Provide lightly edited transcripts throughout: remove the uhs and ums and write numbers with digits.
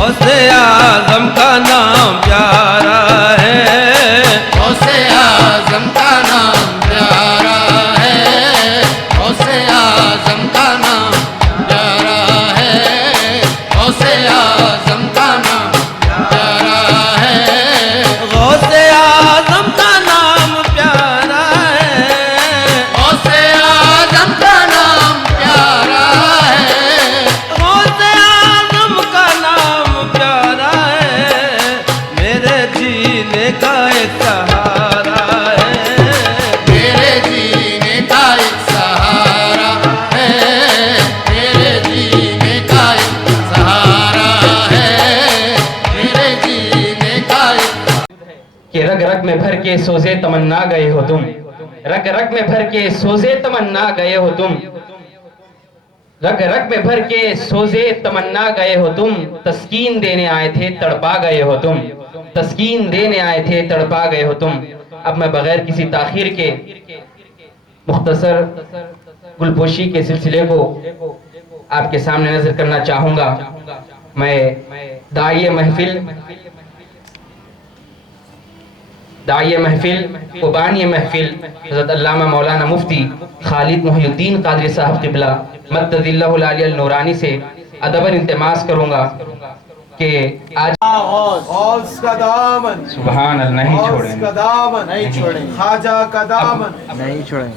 غوث اعظم کا نام پیارا ہے، غوث اعظم کا نام پیارا ہے، غوث اعظم کا نام پیارا ہے، غوث اعظم کا نام پیارا ہے، غوث اعظم کا نام پیارا ہے، غوث اعظم کا نام پیارا ہے، غوث اعظم کا نام پیارا ہے، میرے جینے کا ایک سہارا ہے، میرے جینے کا ایک سہارا ہے، میرے جینے کا ایک سہارا ہے، میرے جینے کا ایک کہ رگ رگ میں بھر کے سوزے تمنا گئے ہو تم، رگ رگ میں بھر کے سوزے تمنا گئے ہو تم، رگ رگ میں بھر کے سوزے تمنا گئے ہو تم، تسکین دینے آئے تھے تڑپا گئے ہو تم، تسکین دینے آئے تھے تڑپا گئے ہو تم۔ اب میں بغیر کسی تاخیر کے مختصر گلپوشی کے سلسلے کو آپ کے سامنے نظر کرنا چاہوں گا۔ میں داعی محفل و بانی محفل حضرت علامہ مولانا مفتی خالد محی الدین قادری صاحب قبلہ مدد اللہ العالی النورانی سے ادباً التماس کروں گا کہ آج غوث کا دامن، سبحان اللہ نہیں غوث چھوڑیں کا دامن نہیں چھوڑیں، خواجہ کا دامن نہیں چھوڑیں۔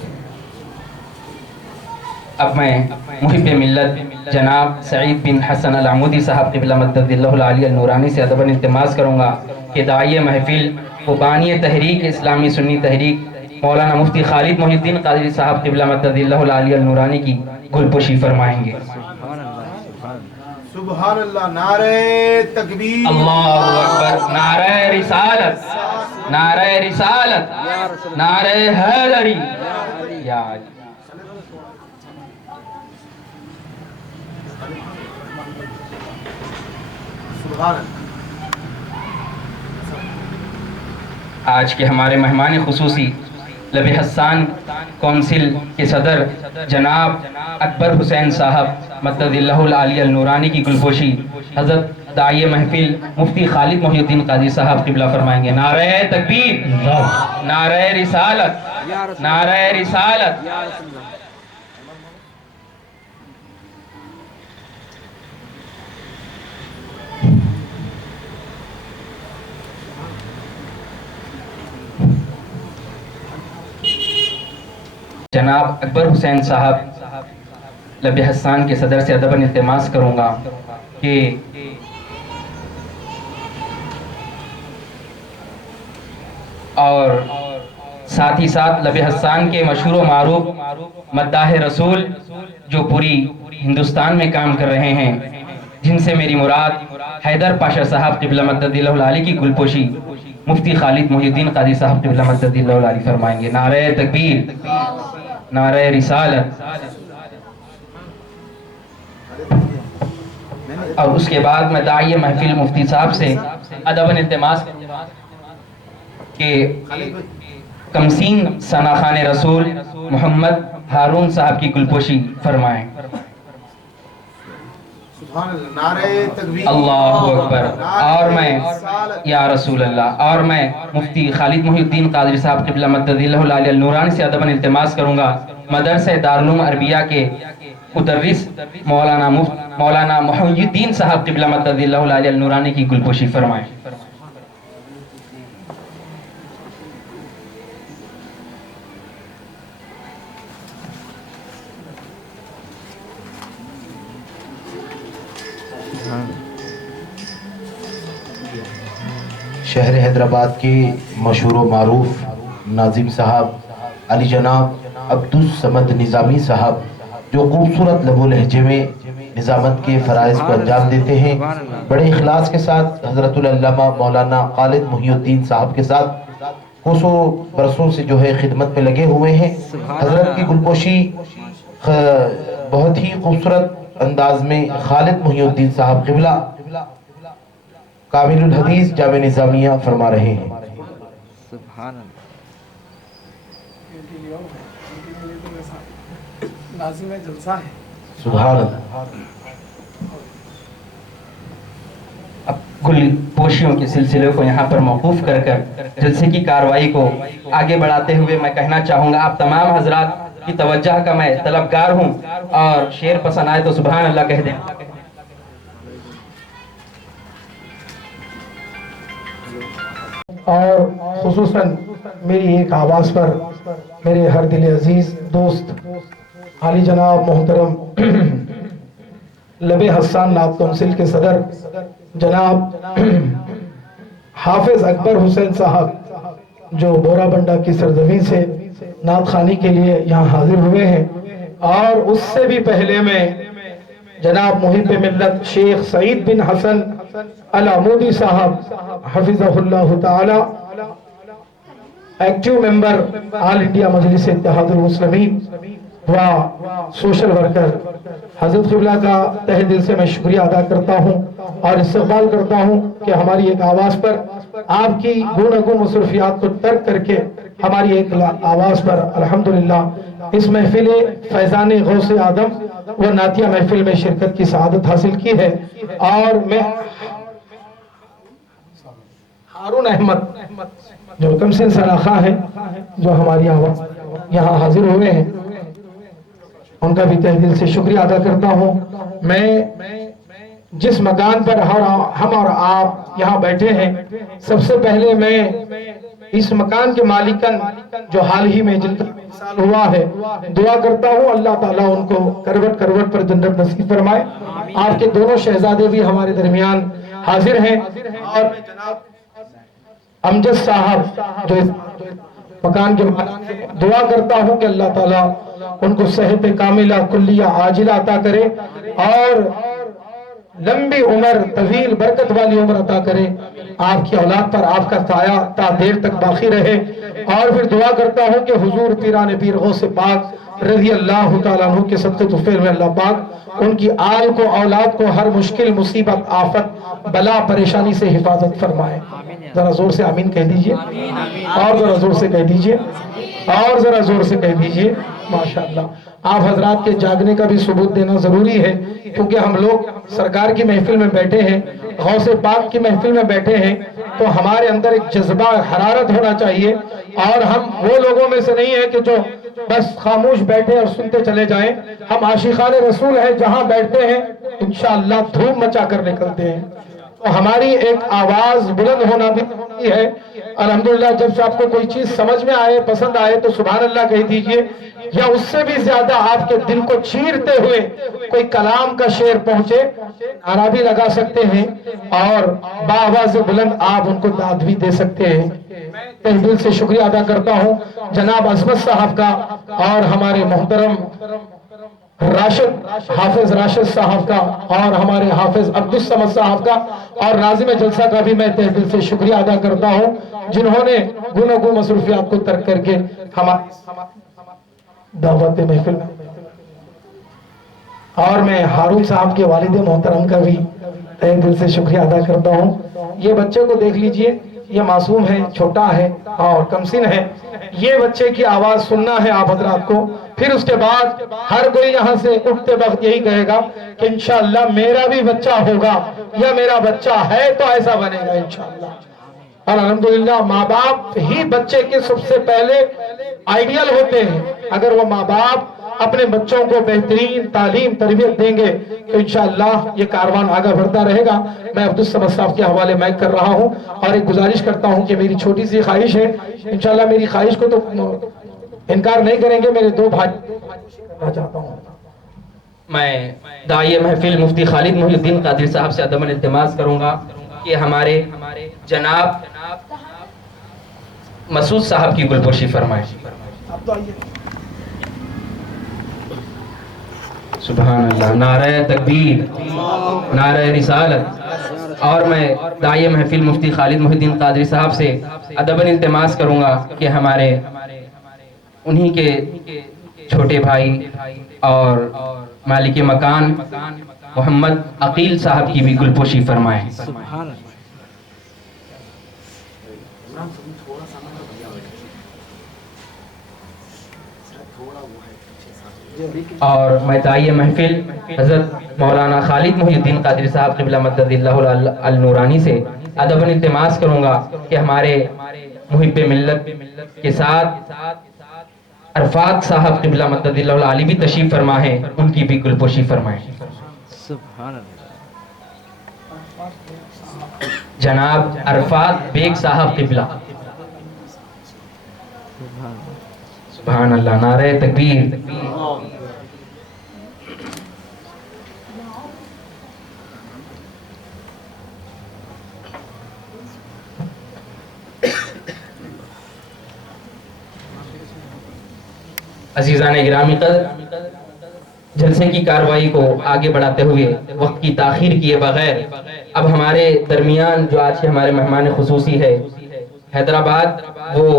اب میں محب ملت جناب سعید بن حسن العمودی صاحب قبلہ مدد اللہ العالی النورانی سے ادباً التماس کروں گا کہ داعی محفل و بانی تحریک اسلامی سنی تحریک مولانا مفتی خالد محی الدین قادری صاحب قبلہ مدد اللہ العالی النورانی کی گلپوشی فرمائیں گے۔ سبحان اللہ، نعرہ تکبیر، اللہ اکبر، نعرہ رسالت، نعرہ رسالت، نعرہ حیدری یا علی۔ سبحان اللہ۔ آج کے ہمارے مہمان خصوصی لب حسان کونسل کے صدر جناب اکبر حسین صاحب مدد اللہ العالی النورانی کی گلپوشی حضرت داعی محفل مفتی خالد محی الدین قادری صاحب قبلہ فرمائیں گے۔ نعرہ تکبیر، نعرہ رسالت، نعرہ رسالت۔ جناب اکبر حسین صاحب لب حسان کے صدر سے ادباً التماس کروں گا کہ اور ساتھ ہی ساتھ لب حسان کے مشہور و معروف مداح رسول جو پوری ہندوستان میں کام کر رہے ہیں، جن سے میری مراد حیدر پاشا صاحب قبلہ مدد اللہ العالی کی گلپوشی مفتی خالد محی الدین قادری صاحب قبلہ مدد اللہ العالی فرمائیں گے۔ نعرہ تکبیر، نعرہ رسالت۔ اور اس کے بعد میں داعی محفل مفتی صاحب سے ادباً التماس کہ کمسین ثنا خان رسول محمد ہارون صاحب کی گلپوشی فرمائیں۔ سبحان اللہ، نعرہ تکبیر، اللہ اکبر۔ اور میں یا رسول اللہ، اور میں مفتی خالد محی الدین قادری صاحب قبلہ مدد اللہ العالی النورانی سے ادباً التماس کروں گا مدرسہ دارالعلوم عربیہ کے مدرس مولانا محی الدین صاحب قبلہ مدد اللہ العالی النورانی کی گلپوشی فرمائیں۔ شہر حیدرآباد کے مشہور و معروف ناظم صاحب علی جناب عبدالصمد نظامی صاحب جو خوبصورت لب و لہجے میں نظامت کے فرائض کو انجام دیتے ہیں، بڑے اخلاص کے ساتھ حضرت العلامہ مولانا خالد محی الدین صاحب کے ساتھ کوسوں برسوں سے جو ہے خدمت پہ لگے ہوئے ہیں۔ حضرت کی گلپوشی بہت ہی خوبصورت انداز میں خالد محی الدین صاحب قبلہ کامل الحدیث جامع نظامیہ فرما رہے ہیں۔ سبحان اللہ۔ ناظم جلسہ ہے۔ سبحان اللہ۔ گل پوشیوں کے سلسلے کو یہاں پر موقوف کر جلسے کی کارروائی کو آگے بڑھاتے ہوئے میں کہنا چاہوں گا آپ تمام حضرات کی توجہ کا میں طلبگار ہوں، اور شعر پسند آئے تو سبحان اللہ کہہ دیں۔ اور خصوصاً میری ایک آواز پر میرے ہر دل عزیز دوست عالی جناب محترم لب حسان نعت کونسل کے صدر جناب حافظ اکبر حسین صاحب جو بورا بنڈا کی سرزمین سے نعت خوانی کے لیے یہاں حاضر ہوئے ہیں، اور اس سے بھی پہلے میں جناب محب ملت شیخ سعید بن حسن العمودی صاحب حفظہ اللہ تعالی، ایکٹیو ممبر آل انڈیا مجلس اتحاد المسلمین و سوشل ورکر، حضرت قبلہ کا تہ دل سے میں شکریہ ادا کرتا ہوں اور استقبال کرتا ہوں کہ ہماری ایک آواز پر آپ کی گوناگون مصروفیات کو ترک کر کے ہماری ایک آواز پر الحمدللہ اس محفل فیضان غوث آدم و نعتیہ محفل میں شرکت کی سعادت حاصل کی ہے۔ اور میں ہارون احمد جو کمسن سراخہ ہیں جو ہماری آواز یہاں حاضر ہوئے ہیں، ان کا بھی تہ دل سے شکریہ ادا کرتا ہوں۔ میں جس مکان پر ہم اور آپ یہاں بیٹھے ہیں، سب سے پہلے میں اس مکان کے مالکن جو حال ہی میں جن کا انتقال ہوا ہے دعا کرتا ہوں اللہ تعالیٰ ان کو کروٹ کروٹ پر جنت نصیب فرمائے۔ آپ کے دونوں شہزادے بھی ہمارے درمیان حاضر ہیں، اور جناب امجد صاحب جو مکان کے دعا کرتا ہوں کہ اللہ تعالیٰ ان کو صحت کاملہ کلیہ عاجلہ عطا کرے اور لمبی عمر، طویل برکت والی عمر عطا کرے، آپ کی اولاد پر آپ کا سایہ تا دیر تک باقی رہے۔ اور پھر دعا کرتا ہوں کہ حضور پیران پیر غوث پاک رضی اللہ تعالیٰ عنہ کے صدقے طفیل میں اللہ پاک ان کی آل کو، اولاد کو ہر مشکل، مصیبت، آفت، بلا، پریشانی سے حفاظت فرمائے۔ ذرا زور سے آمین کہہ دیجئے، اور ذرا زور سے کہہ دیجئے، اور ذرا زور سے کہہ دیجئے۔ ماشاءاللہ آپ حضرات کے جاگنے کا بھی ثبوت دینا ضروری ہے، کیونکہ ہم لوگ سرکار کی محفل میں بیٹھے ہیں، غوث پاک کی محفل میں بیٹھے ہیں، تو ہمارے اندر ایک جذبہ، حرارت ہونا چاہیے، اور ہم وہ لوگوں میں سے نہیں ہیں کہ جو بس خاموش بیٹھے اور سنتے چلے جائیں۔ ہم عاشقان رسول ہیں، جہاں بیٹھتے ہیں انشاءاللہ دھوم مچا کر نکلتے ہیں۔ تو ہماری ایک آواز بلند ہونا بھی ضروری ہے۔ الحمدللہ جب آپ کو کوئی چیز سمجھ میں آئے، پسند آئے تو سبحان اللہ کہہ دیجئے، یا اس سے بھی زیادہ آپ کے دل کو چیرتے ہوئے کوئی کلام کا شعر پہنچے، نعرہ بھی لگا سکتے ہیں اور بآواز بلند آپ ان کو داد بھی دے سکتے ہیں۔ میں دل سے شکریہ ادا کرتا ہوں جناب عصمت صاحب کا، اور ہمارے محترم راشد، حافظ راشد صاحب کا، اور ہمارے حافظ عبدالصمد صاحب کا، اور ناظم جلسہ کا بھی میں تہ دل سے شکریہ ادا کرتا ہوں، جنہوں نے گوناگوں مصروفیات کو ترک کر کے ہماری دعوت محفل میں۔ اور میں ہارون صاحب کے والد محترم کا بھی تہ دل سے شکریہ ادا کرتا ہوں۔ یہ بچے کو دیکھ لیجئے، یہ معصوم ہے، چھوٹا ہے اور کمسن ہے، یہ بچے کی آواز سننا ہے آپ حضرات کو۔ پھر اس کے بعد ہر کوئی یہاں سے اٹھتے وقت یہی کہے گا کہ انشاءاللہ میرا بھی بچہ ہوگا، یا میرا بچہ ہے تو ایسا بنے گا انشاءاللہ۔ اور الحمدللہ ماں باپ ہی بچے کے سب سے پہلے آئیڈیل ہوتے ہیں۔ اگر وہ ماں باپ اپنے بچوں کو بہترین تعلیم تربیت دیں گے تو انشاءاللہ یہ کاروان آگے بڑھتا رہے گا۔ میں عبدالصمد صاحب کے حوالے مائک کر رہا ہوں، اور ایک گزارش کرتا ہوں کہ میری چھوٹی سی خواہش ہے، انشاءاللہ میری خواہش کو تو انکار نہیں کریں گے، میرے دو بھائی کرنا چاہتا ہوں۔ میں داعیہ محفل مفتی خالد محی الدین قادری صاحب سے ادب التماس کروں گا کہ ہمارے جناب مسعود صاحب کی گلپوشی فرمائیں۔ سبحان اللہ، نعرہ تکبیر، نعرہ رسالت۔ اور میں داعیہ محفل مفتی خالد محی الدین قادری صاحب سے ادب التماس کروں گا کہ ہمارے انہی کے چھوٹے بھائی اور مالک مکان محمد عقیل صاحب کی بھی گلپوشی فرمائیں۔ سبحان اللہ۔ اور مدعی محفل حضرت مولانا خالد محی الدین قادری صاحب قبلہ مدد اللہ النورانی سے ادب التماس کروں گا کہ ہمارے محب ملت کے ساتھ عرفات صاحب قبلہ مدد اللہ العالی بھی تشریف فرما ہے، ان کی بھی گلپوشی فرمائیں۔ سبحان اللہ۔ جناب عرفات بیگ صاحب قبلہ۔ سبحان اللہ، نعرہ تکبیر۔ عزیزان گرامی قدر، جلسے کی کاروائی کو آگے بڑھاتے ہوئے وقت کی تاخیر کیے بغیر اب ہمارے درمیان جو آج کے ہمارے مہمان خصوصی ہے حیدرآباد، وہ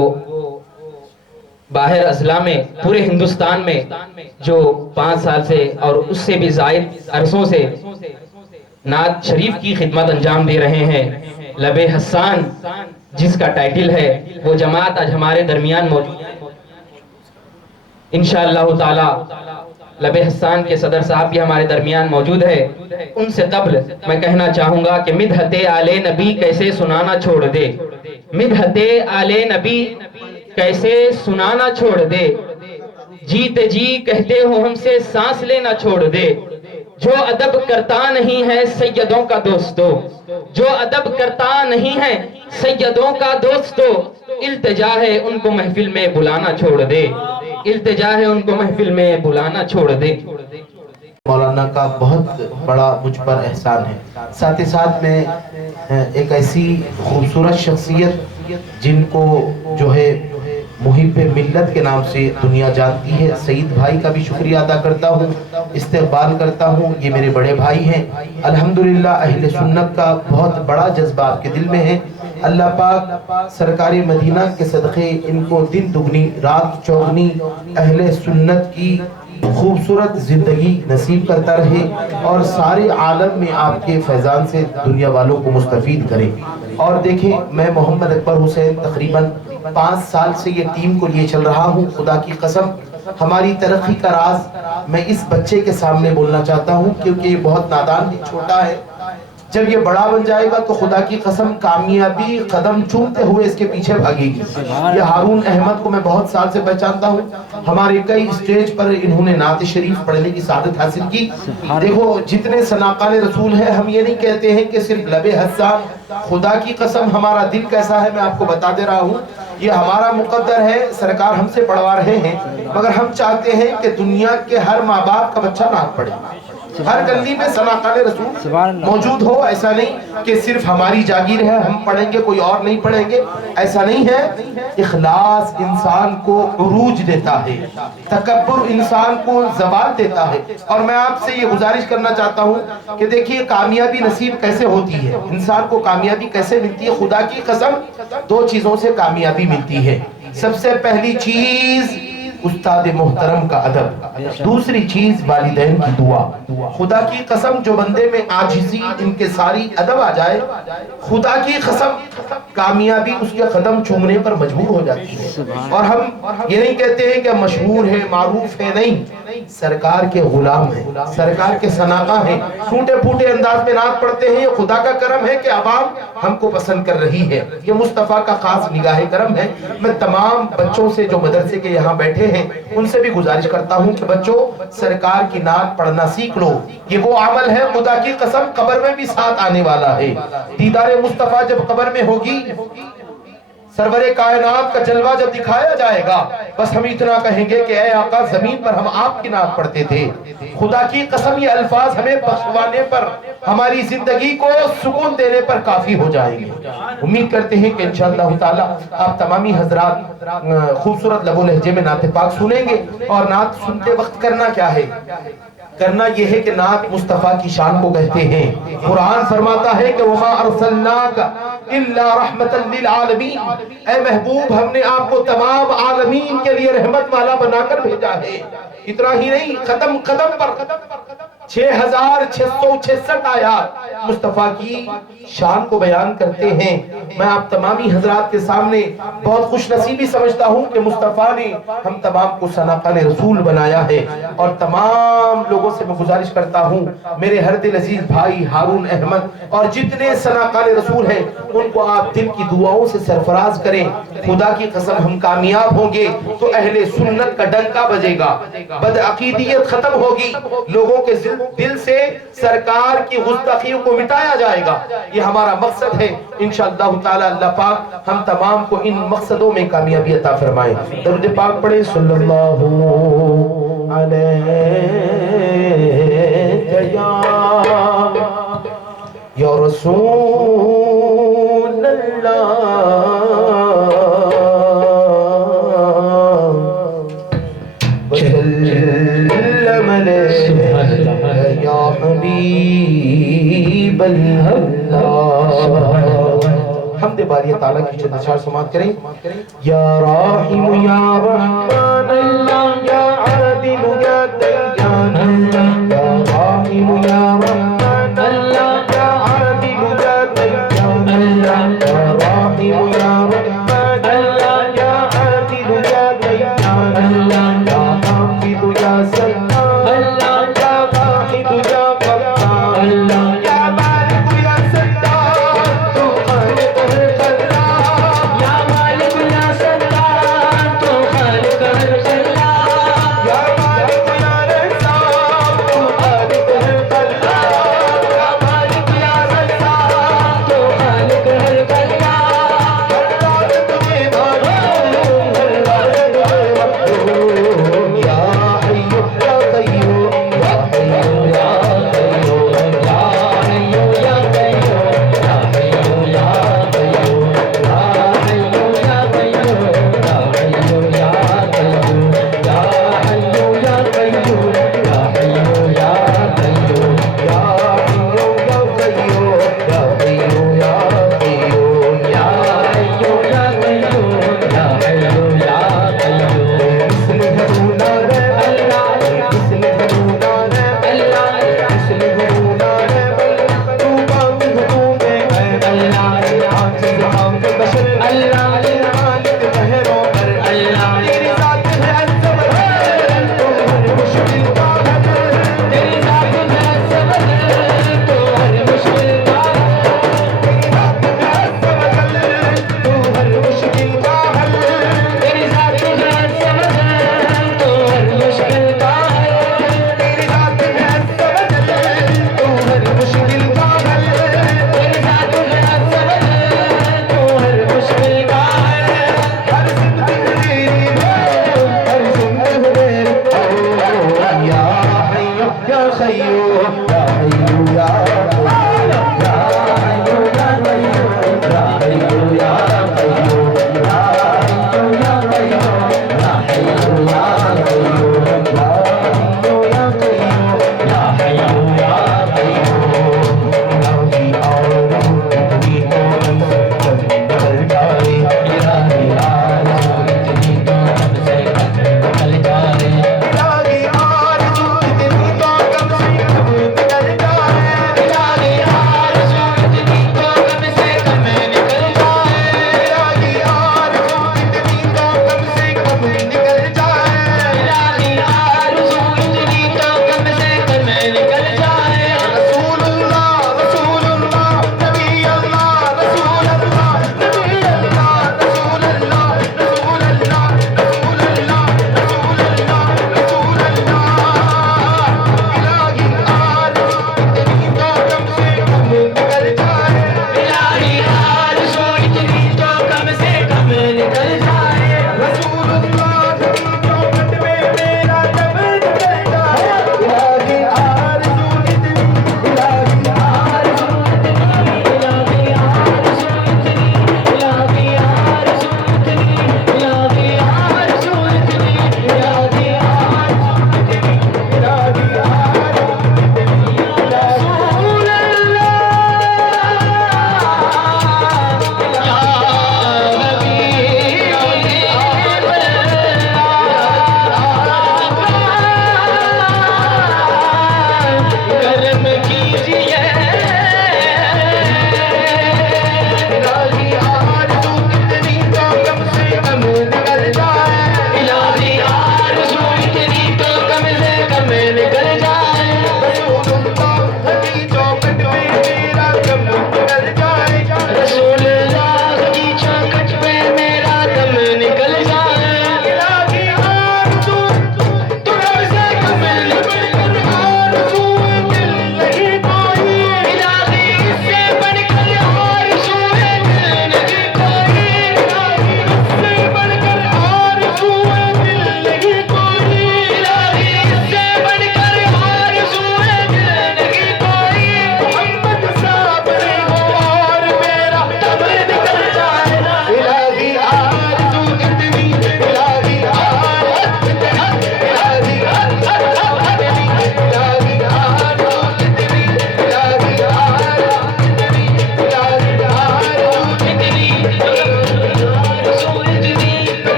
باہر اضلاع میں پورے ہندوستان میں جو 5 سال سے اور اس سے بھی زائد عرصوں سے نعت شریف کی خدمت انجام دے رہے ہیں، لب حسان جس کا ٹائٹل ہے، وہ جماعت آج ہمارے درمیان موجود ہے۔ انشاءاللہ تعالی لب حسان کے صدر صاحب بھی ہمارے درمیان موجود ہے۔ ان سے قبل میں کہنا چاہوں گا کہ مدحت آل نبی کیسے سنانا چھوڑ دے، مدحت آل نبی کیسے سنانا چھوڑ دے، جیتے جی کہتے ہو ہم سے سانس لینا چھوڑ دے، جو ادب کرتا نہیں ہے سیدوں کا دوستو، جو ادب کرتا نہیں ہے سیدوں کا دوستو، التجا ہے ان کو محفل میں بلانا چھوڑ دے، التجا ہے ان کو محفل میں بلانا چھوڑ دے۔ مولانا کا بہت بڑا مجھ پر احسان ہے، ساتھ ہی ساتھ میں ایک ایسی خوبصورت شخصیت جن کو جو ہے محب ملت کے نام سے دنیا جانتی ہے، سعید بھائی کا بھی شکریہ ادا کرتا ہوں، استقبال کرتا ہوں۔ یہ میرے بڑے بھائی ہیں، الحمدللہ اہل سنت کا بہت بڑا جذبہ آپ کے دل میں ہے۔ اللہ پاک سرکار مدینہ کے صدقے ان کو دن دگنی رات چوگنی اہل سنت کی خوبصورت زندگی نصیب کرتا رہے اور سارے عالم میں آپ کے فیضان سے دنیا والوں کو مستفید کرے۔ اور دیکھیں، میں محمد اکبر حسین تقریباً 5 سال سے یہ ٹیم کو لیے چل رہا ہوں۔ خدا کی قسم ہماری ترقی کا راز میں اس بچے کے سامنے بولنا چاہتا ہوں، کیونکہ یہ بہت نادان ہے، چھوٹا ہے۔ جب یہ بڑا بن جائے گا تو خدا کی قسم کامیابی قدم چومتے ہوئے اس کے پیچھے بھاگے گی۔ یہ ہارون احمد کو میں بہت سال سے پہچانتا ہوں، ہمارے کئی اسٹیج پر انہوں نے نعت شریف پڑھنے کی سعادت حاصل کی۔ دیکھو جتنے سناقان رسول ہیں، ہم یہ نہیں کہتے ہیں کہ صرف لب حسان، خدا کی قسم ہمارا دل کیسا ہے میں آپ کو بتا دے رہا ہوں، یہ ہمارا مقدر ہے، سرکار ہم سے پڑھوا رہے ہیں، مگر ہم چاہتے ہیں کہ دنیا کے ہر ماں باپ کا بچہ نعت پڑھے، ہر گلی میں سناقان رسول موجود ہو۔ ایسا نہیں کہ صرف ہماری جاگیر ہے، ہم پڑھیں گے کوئی اور نہیں پڑھیں گے، ایسا نہیں ہے۔ اخلاص انسان کو عروج دیتا ہے، تکبر انسان کو زوال دیتا ہے۔ اور میں آپ سے یہ گزارش کرنا چاہتا ہوں کہ دیکھیے کامیابی نصیب کیسے ہوتی ہے، انسان کو کامیابی کیسے ملتی ہے۔ خدا کی قسم 2 چیزوں سے کامیابی ملتی ہے۔ سب سے پہلی چیز استاد محترم کا ادب، دوسری چیز والدین کی دعا۔ خدا کی قسم جو بندے میں عاجزی ان کے ساری ادب آ جائے، خدا کی قسم کامیابی اس کے قدم چومنے پر مجبور ہو جاتی ہے۔ اور ہم یہ نہیں کہتے ہیں کہ مشہور ہے معروف ہے، نہیں، سرکار کے غلام ہیں، سرکار کے سناقہ ہیں، ٹوٹے پھوٹے انداز میں نعت پڑھتے ہیں۔ یہ خدا کا کرم ہے کہ عوام ہم کو پسند کر رہی ہے، یہ مصطفیٰ کا خاص نگاہ کرم ہے۔ میں تمام بچوں سے جو مدرسے کے یہاں بیٹھے ہیں ان سے بھی گزارش کرتا ہوں کہ بچوں سرکار کی نعت پڑھنا سیکھ لو، یہ وہ عمل ہے خدا کی قسم قبر میں بھی ساتھ آنے والا ہے۔ دیدار مصطفیٰ جب قبر میں ہوگی، سرور کائنات کا جلوہ جب دکھایا جائے گا، بس ہم اتنا کہیں گے کہ اے آقا زمین پر ہم آپ کی نعت پڑھتے تھے۔ خدا کی قسم یہ الفاظ ہمیں بخشوانے پر، ہماری زندگی کو سکون دینے پر کافی ہو جائیں گے۔ امید کرتے ہیں کہ انشاءاللہ تعالی آپ تمامی حضرات خوبصورت لب و لہجے میں نعت پاک سنیں گے۔ اور نعت سنتے وقت کرنا کیا ہے؟ کرنا یہ ہے کہ نعت مصطفیٰ کی شان کو کہتے ہیں۔ قرآن فرماتا ہے کہ وَمَا أَرْسَلْنَاكَ إِلَّا رَحْمَةً لِّلْعَالَمِينَ، اے محبوب ہم نے آپ کو تمام عالمین کے لیے رحمت والا بنا کر بھیجا ہے۔ اتنا ہی نہیں، قدم قدم پر 6666 آیات مصطفیٰ کی شان کو بیان کرتے ہیں. میں آپ تمامی حضرات کے سامنے بہت خوش نصیبی سمجھتا ہوں کہ مصطفیٰ نے ہم تمام کو سناقان رسول بنایا ہے. اور تمام لوگوں سے میں گزارش کرتا ہوں، میرے ہر دل عزیز بھائی ہارون احمد اور جتنے سناقان رسول ہیں ان کو آپ دل کی دعاؤں سے سرفراز کریں. خدا کی قسم ہم کامیاب ہوں گے تو اہل سنت کا ڈنکا بجے گا، بدعقیدیت ختم ہوگی، لوگوں کے دل سے سرکار کی گستاخیوں کو مٹایا جائے گا. یہ ہمارا مقصد ہے. انشاءاللہ تعالی اللہ پاک ہم تمام کو ان مقصدوں میں کامیابی عطا فرمائے. درود پاک پڑھیں صلی اللہ علیہ یا رسول اللہ وسلم علیہ یا حبیب اللہ. حمد باری تعالیٰ کی چند اشعار سماعت کریں. یا راحم یا رحمان اللہ یا عادل یا دیان اللہ یا راحم یا رحمان اللہ یا عادل یا دیان اللہ یا راحم یا رحمان اللہ یا عادل یا دیان اللہ یا حافظ یا سلام اللہ یا واحد یا قهار اللہ یا مالک یا ستار تو خالق الخلاق یا مالک یا ستار تو خالق الخلاق یا مالک یا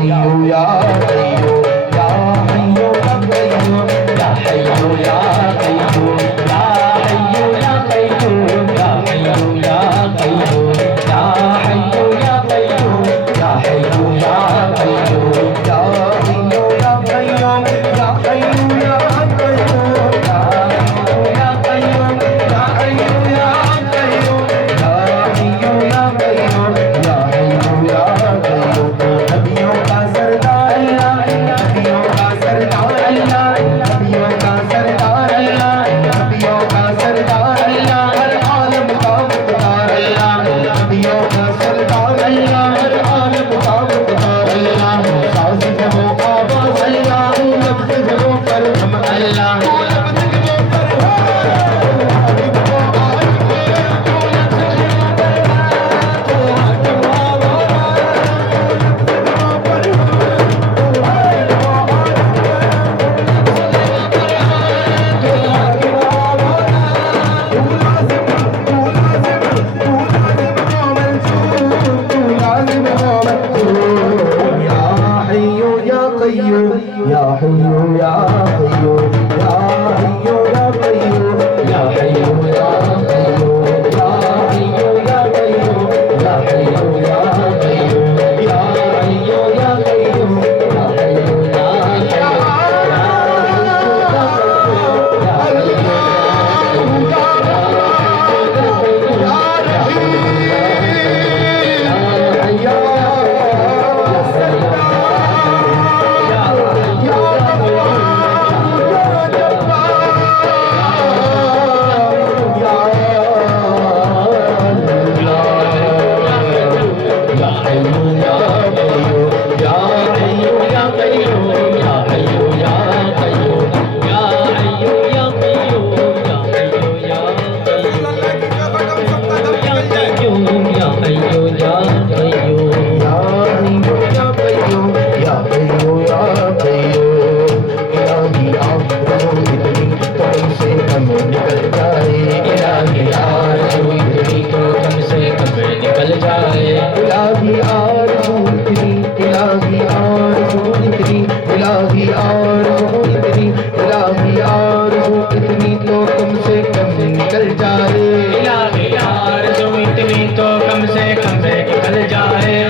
حیو یا قیوم یا حیو یا قیوم یا حیو یا قیوم یا حیو یا قیوم یا حیو یا قیوم یا حیو یا قیوم یا حیو یا قیوم یا حیو یا قیوم یا حیو یا قیوم یا حیو یا قیوم یا حیو یا قیوم یا حیو یا قیوم یا حیو یا قیوم نبیوں کا سردار اللہ نبیوں کا سردار اللہ نبیوں کا سردار اللہ نبیوں کا سردار اللہ ہر عالم کا مقدار اللہ نبیوں کا سردار اللہ ہر عالم کا مقدار اللہ ساز ہے وہ آواز اللہ لفظ ہے وہ کرم اللہ یا حیو یا قیوم یا حیو یا قیوم یا حیو یا قیوم یا حیو یا قیوم یا حیو یا قیوم یا حیو یا قیوم یا حیو یا الہی آرزو اتنی تو کم سے کم نکل جائے